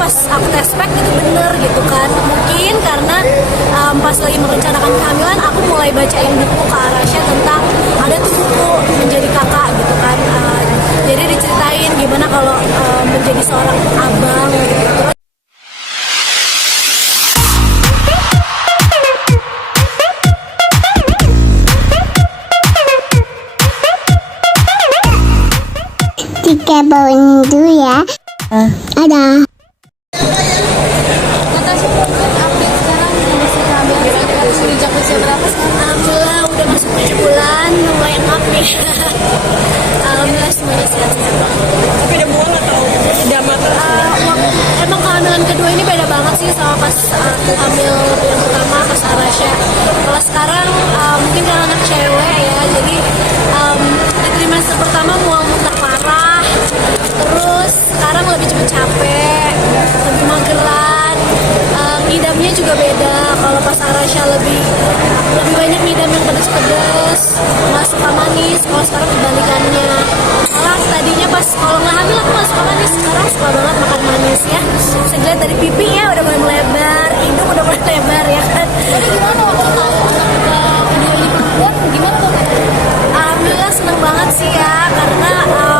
pas aku tes pack itu bener gitu kan. Mungkin karena pas lagi merencanakan kehamilan aku mulai bacain buku ke Arasya tentang ada tuh buku menjadi kakak gitu kan. Jadi diceritain gimana kalau menjadi seorang abang gitu. Jika bawain dulu ya. Ada. Sejak usia berapa sih? Alhamdulillah udah masuk 7 bulan, lumayan up nih. Alhamdulillah semuanya sehat-sehat. Tapi ada mual atau damai terus? Emang kehamilan kedua ini beda banget sih sama pas aku hamil yang pertama pas Arasya. Kalau sekarang mungkin karena anak cewek ya, jadi di trimester pertama mual muntah parah. Terus sekarang lebih cepet capek, lebih mageran. Ngidamnya juga beda. Kalau pas Arasya lebih banyak ngidam yang pedes-pedes, nggak suka manis. Kalau sekarang kebalikannya. Malah tadinya pas kalau nggak hamil aku nggak suka manis, sekarang suka banget makan manis ya. Bisa dilihat dari pipinya udah mulai melebar, hidung udah mulai lebar ya kan. Jadi gimana waktu tahu anak kedua ini perempuan, gimana tuh? Alhamdulillah seneng banget sih ya, karena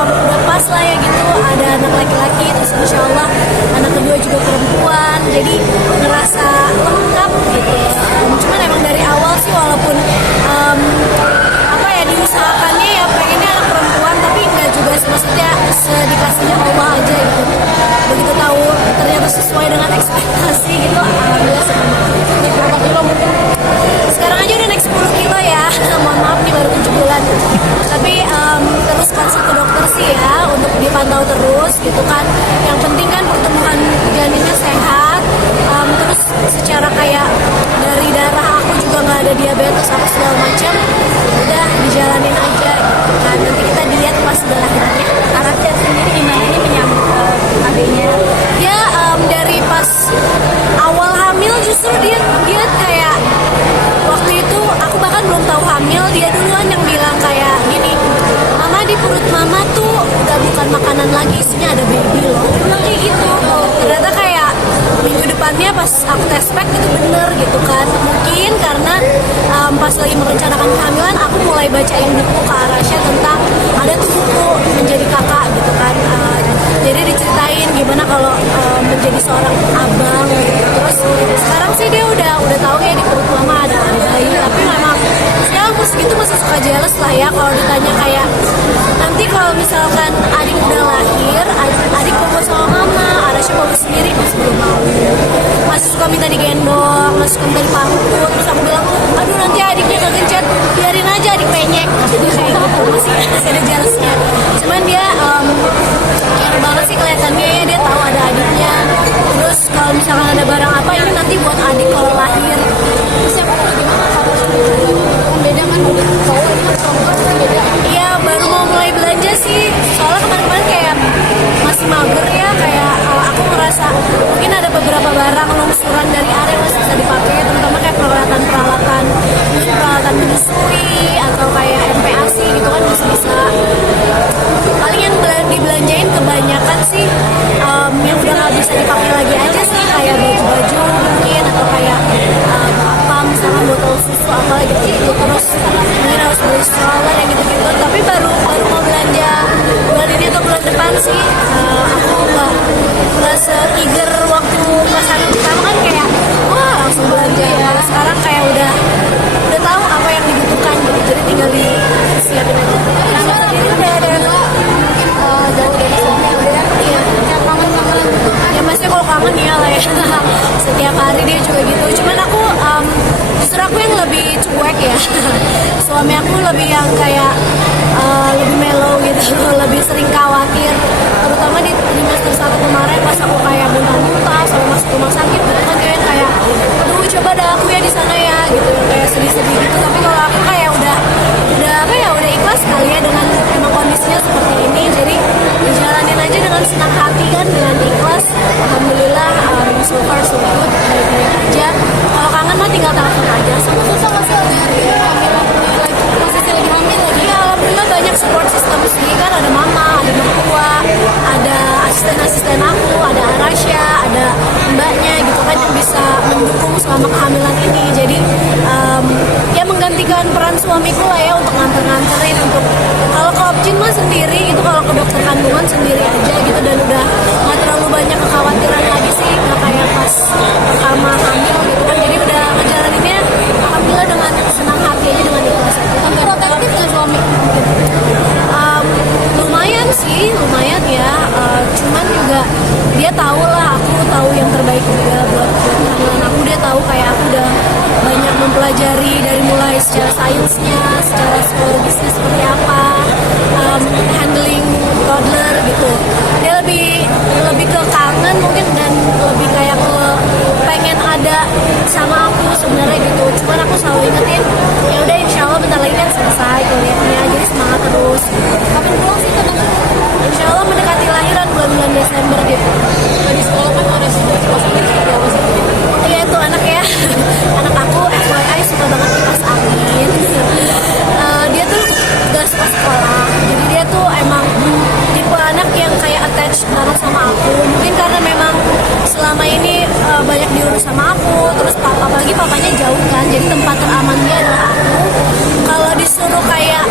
udah pas lah ya gitu ada anak laki-laki, terus insya Allah anak kedua juga perempuan, jadi ngerasa lengkap gitu. Cuman emang dari awal sih walaupun apa ya diusahakannya ya pengennya anak perempuan, tapi enggak juga sih, maksudnya sedikasihnya Allah aja gitu. Begitu tahu ternyata sesuai dengan ekspektasi gitu, alhamdulillah seneng banget. Berapa kilo mungkin? Sekarang aja udah naik 10 kilo ya. Mohon maaf nih baru 7 bulan. Tapi terus konsul ke dokter sih ya untuk dipantau terus gitu kan. Yang penting kan pertumbuhan janinnya sehat. Terus secara kayak dari darah aku juga nggak ada diabetes apa segala macam. Udah dijalanin aja gitu kan. Nanti kita dilihat pas udah lahirnya. Arasya sendiri gimana ini menyambut adanya? Ya dari pas awal hamil justru dia kayak waktu itu aku bahkan belum tahu hamil, dia duluan yang bilang kayak gini, mama di perut mama tuh udah bukan makanan lagi, isinya ada baby loh. Dia bilang kayak gitu. Ternyata kayak minggu depannya pas aku tes pack itu bener gitu kan. Mungkin karena pas lagi merencanakan kehamilan aku mulai bacain buku ke Arasya tentang ada tuh buku menjadi kakak gitu kan. Jadi diceritain gimana kalau menjadi seorang abang gitu. Terus sekarang sih dia udah tahu ya di perut mama ada bayi, tapi memang sekarang aku segitu masih suka jealous lah ya kalau ditanya kayak nanti kalau misalkan adik udah lahir, adik mau sama mama, Arasya mau sendiri masih belum mau, masih suka minta digendong, masih suka minta dipangku. Terus aku bilang, aduh nanti adiknya kegencet, biarin aja adik penyek. Jadi kayak gitu masih ada jealousnya. Cuman dia care banget sih kelihatannya ya, dia tahu ada adiknya. Terus kalau misalkan ada barang apa ini nanti buat adik kalau lahir. Siapa gimana kalau beda kan udah tahu beda. Iya baru mau mulai belanja sih. Soalnya kemarin-kemarin kayak masih mager ya, kayak aku ngerasa mungkin ada beberapa barang lungsuran dari area yang masih bisa dipakai, terutama kayak peralatan menyusui atau kayak MPASI gitu kan masih bisa. Paling yang dibelanjain kebanyakan sih yang udah nggak bisa dipakai lagi aja sih, kayak baju-baju mungkin atau kayak apa misalnya botol susu apa gitu. Terus mungkin harus beli stroller yang gitu-gitu. Tapi baru mau belanja bulan ini atau bulan depan sih. Aku nggak se-eager waktu pas hari pertama kan kayak wah langsung belanja. Kalau sekarang kayak udah tahu apa yang dibutuhkan gitu, jadi tinggal disiapin aja. Nah, sendiri udah ada jauh dari suami udah ya kangen Ya maksudnya kalau kangen ya lah ya. Setiap hari dia juga gitu. Cuman aku justru aku yang lebih cuek ya. Suami aku lebih yang kayak lebih mellow gitu, lebih sering khawatir. Terutama di trimester 1 kemarin pas aku kayak muntah-muntah sama masuk rumah sakit gitu kan, dia kayak aduh coba ada aku ya di sana ya gitu, kayak sedih-sedih gitu. Tapi kalau aku kayak udah apa ya, udah ikhlas kali ya dengan emang kondisinya seperti ini, jadi dijalanin aja dengan senang hati kan, dengan ikhlas. Alhamdulillah so far so good, baik-baik aja. Kalau kangen mah tinggal telepon aja. Sama susah masih posisi lagi hamil lagi. Ya alhamdulillah banyak support system sih kan, ada mama, ada mertua, ada asisten-asisten aku, ada tahu yang terbaik juga buat kehamilan aku. Dia tahu kayak aku udah banyak mempelajari dari mulai secara sainsnya, secara psikologisnya seperti apa, handling toddler gitu. Dia lebih ke kangen mungkin, dan lebih kayak ke pengen ada sama aku sebenarnya gitu. Cuman aku selalu ingetin, ya udah insya Allah bentar lagi kan selesai kuliahnya, jadi semangat terus. Kapan pulang sih kan? Insya Allah mendekati lahiran bulan-bulan Desember gitu. Di sekolah kan ada situasi gitu. Iya itu anak ya, anak aku FYI suka banget kipas angin. Dia tuh gak suka sekolah, jadi dia tuh emang tipe anak yang kayak attached banget sama aku. Mungkin karena memang selama ini banyak diurus sama aku, terus apalagi papanya jauh kan, jadi tempat teramannya adalah aku. Kalau disuruh kayak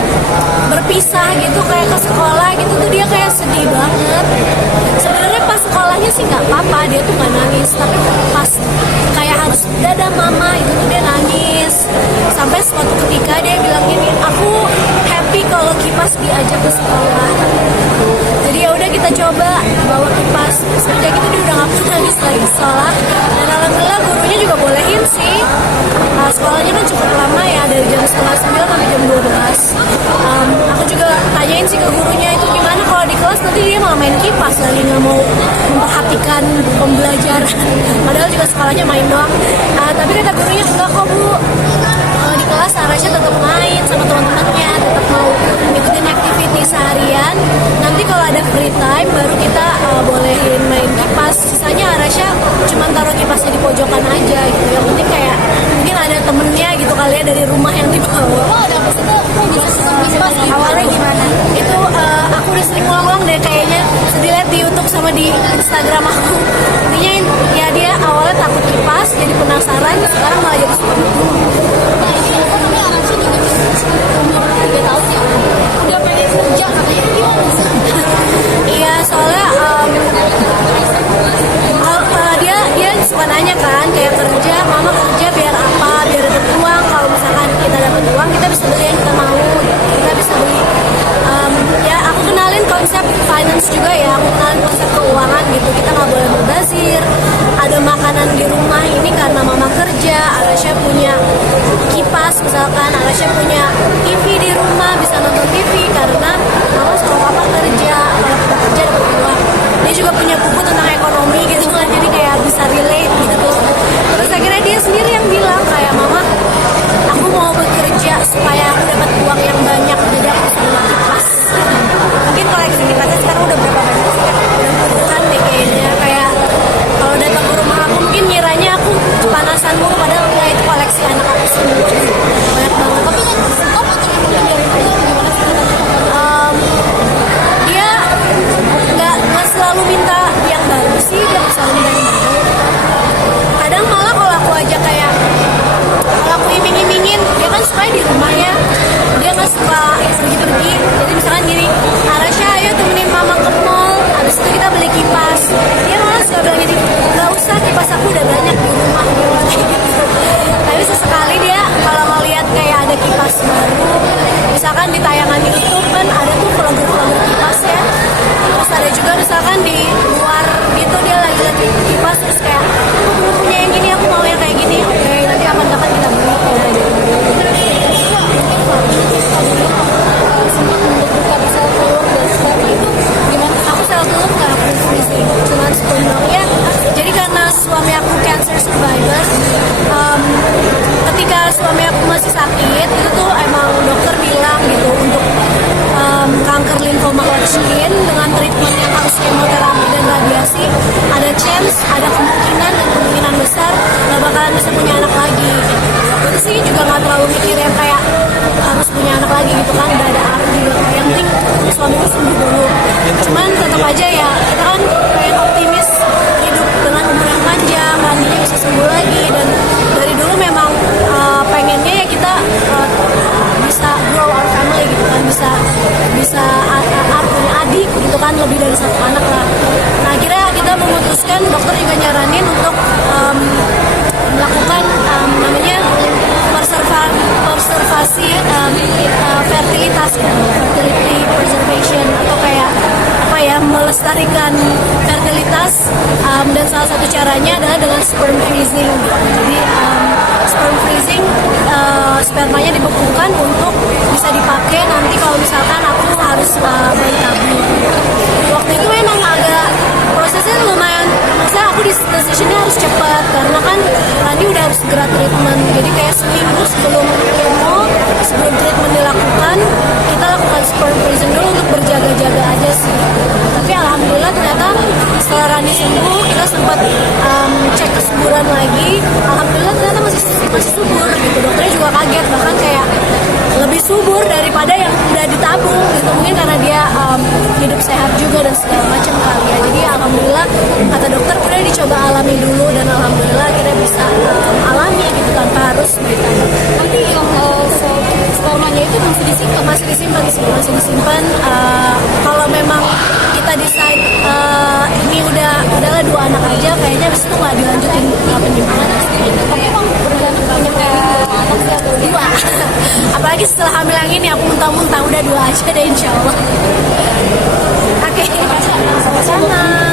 berpisah gitu, kayak ke sekolah gitu tuh dia kayak sedih banget. Sebenarnya pas sekolahnya sih nggak apa-apa, dia tuh nggak nangis, tapi pas kayak harus dadah mama itu tuh dia nangis. Sampai suatu ketika dia bilang gini, aku happy kalau kipas diajak ke sekolah. Jadi ya udah kita coba bawa kipas. Semenjak itu dia udah nggak pernah nangis lagi ke sekolah. Dan alhamdulillah gurunya juga bolehin sih. Sekolahnya kan cukup lama ya, dari jam setengah 9 sampai jam 12. Aku juga tanyain sih ke gurunya itu gimana kalau di kelas nanti dia malah main kipas lagi, nggak mau memperhatikan pembelajaran. Padahal juga sekolahnya main doang. Tapi kata gurunya enggak kok bu, di kelas Arasha tetap main sama teman-temannya, tetap mau ngikutin activity seharian. Nanti kalau ada free time baru kita bolehin main kipas. Sisanya Arasha cuma taruh kipasnya di pojokan aja gitu. Yang penting kayak mungkin ada temennya gitu kali ya dari rumah yang dibawa. Oh, ada apa sih tuh? Bisa Awalnya gimana? Itu aku udah sering ngulang-ngulang deh kayaknya. Dilihat di YouTube sama di Instagram aku. Intinya ya dia awalnya takut kipas, jadi penasaran, sekarang malah jadi suka. Nah, ini aku namanya Arasha juga umur 3 tahun ya. Udah pengen kerja katanya, itu gimana sih? Iya, soalnya dia suka nanya kan kayak kerja, mama kerja biar apa, biar dapat uang. Kalau misalkan kita dapat uang, kita bisa beli yang kita mau, kita bisa beli. Ya aku kenalin konsep finance juga ya, aku kenalin konsep keuangan gitu. Kita nggak boleh mubazir. Ada makanan di rumah ini karena mama kerja, Arasha punya kipas misalkan, Arasha punya TV di rumah, bisa nonton TV karena mama sama papa kerja. Kalau kita kerja dapat uang. Dia juga punya buku tentang ekonomi gitu kan, jadi kayak bisa relate gitu. Terus akhirnya dia sendiri yang bilang kayak, mama aku mau bekerja supaya aku dapat uang yang banyak, jadi aku bisa beli kipas. Mungkin koleksi kipasnya sekarang udah berapa banyak sih, udah puluhan deh kayaknya. Kayak kalau datang ke rumah aku mungkin ngiranya aku kepanasan mulu, padahal enggak, itu koleksi anak aku semua. Banyak banget. Tapi kan stop atau emang dari dulu gimana sih? Dia nggak selalu minta yang baru sih, dia nggak selalu minta yang baru. Kadang malah kalau aku ajak kayak, kalau aku iming-imingin, dia kan suka di rumahnya, dia nggak suka pergi-pergi. Jadi misalkan gini, Arasha ayo temenin mama ke mall, habis itu kita beli kipas. Dia malah suka bilang gini, nggak usah, kipas aku udah banyak di rumah. Tapi sesekali dia kalau ngeliat kayak ada kipas baru, misalkan di tayangan YouTube kan ada tuh vlogger-vlogger kipas ya. Terus ada juga misalkan di luar gitu, dia lagi lihat kipas terus kayak, aku belum punya yang gini, aku mau yang kayak gini. Oke, nanti kapan-kapan kita beli. Aku self love nggak aku sih, cuma sebenarnya. Jadi karena suami aku cancer survivor, ketika suami aku masih sakit itu tuh emang dokter bilang gitu untuk kanker limfoma Hodgkin dengan treatment yang harus kemoterapi dan radiasi, ada chance, ada kemungkinan dan kemungkinan besar nggak bakalan bisa punya anak lagi. Itu sih juga nggak terlalu mikir yang kayak harus punya anak lagi gitu kan, udah ada anak juga. Yang penting suamiku sembuh dulu. Cuman tetap aja ya kita kan kayak optimis hidup dengan umur yang panjang, Randinya bisa sembuh lagi. Dan dari dulu memang pengennya ya kita bisa grow our family gitu kan, bisa punya adik gitu kan, lebih dari satu anak lah. Nah akhirnya kita memutuskan, dokter juga nyaranin untuk melakukan namanya observasi fertilitas, fertility preservation, atau kayak apa ya, melestarikan fertilitas. Dan salah satu caranya adalah dengan sperm freezing. Jadi sperm freezing, spermanya dibekukan untuk bisa dipakai nanti kalau misalkan aku harus bayi tabung. Waktu itu memang agak prosesnya lumayan, maksudnya aku decisionnya harus cepat karena kan Rani udah harus segera treatment. Jadi kayak seminggu sebelum kemo, sebelum treatment dilakukan, kita lakukan sperm freezing dulu untuk berjaga-jaga aja sih. Tapi alhamdulillah ternyata setelah Rani sembuh, kita sempat cek kesuburan lagi. Alhamdulillah ternyata masih subur gitu. Dokternya juga kaget, bahkan kayak lebih subur daripada yang udah ditabung gitu. Mungkin karena dia hidup sehat juga dan segala macam kali ya. Jadi alhamdulillah kata dokter kita dicoba alami dulu dan alhamdulillah kita bisa alami gitu tanpa harus bertanya. Nanti yang spermanya itu masih disimpan Masih disimpan. Kalau memang kita decide ini udahlah 2 anak aja, kayaknya habis itu nggak dilanjutin penyimpanan. Tapi emang beneran punya anak sih atau 2. Apalagi setelah hamil yang ini aku muntah-muntah udah 2 aja deh insya Allah. Oke, sama-sama.